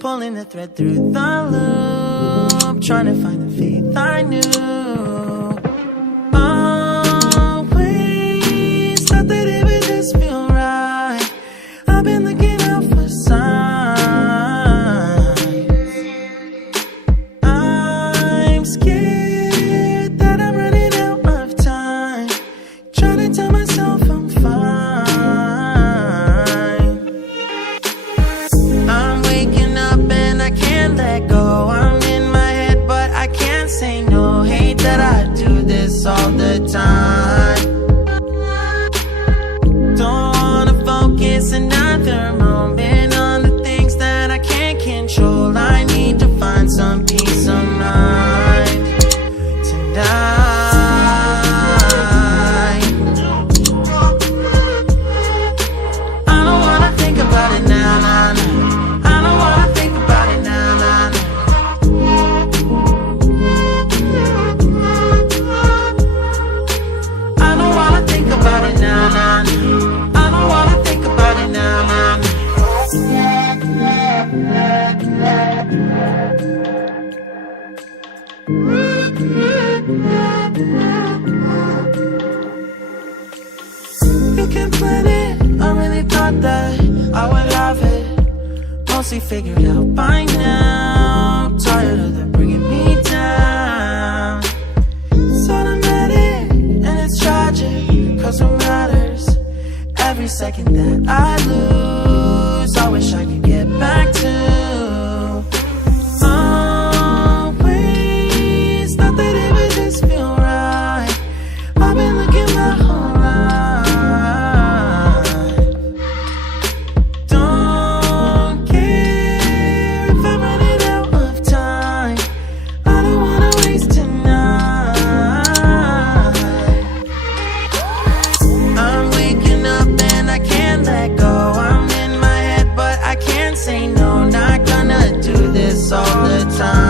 pulling the thread through the loop, trying to find the faith I knew. Always thought that it would just feel right. I've been looking out for signs. I'm scared that I'm running out of time, trying to tell myself I'm fine. I'm waking up and I can't let go. I'm in my head but I can't say no. Hate that I do this all the time. Don't wanna focus another moment on the things that I can't control. I need to find some peace of mind tonight. I don't wanna think about it now, nah, nah. I don't wanna think about it now, nah, nah. I don't wanna think about it now, nah, nah. I don't wanna think about it now, nah, nah. You can plan it, I really thought that I would have it mostly figured out by now. Tired of them bringing me down. It's automatic and it's tragic, cause what matters every second that I lose, I wish I could get back to. Always thought that it would just feel right. I've been looking my whole life. Don't care if I'm running out of time. I don't wanna waste tonight. I'm waking up and I can't let go. I'm in my head but I can't say no. Not gonna do this all the time.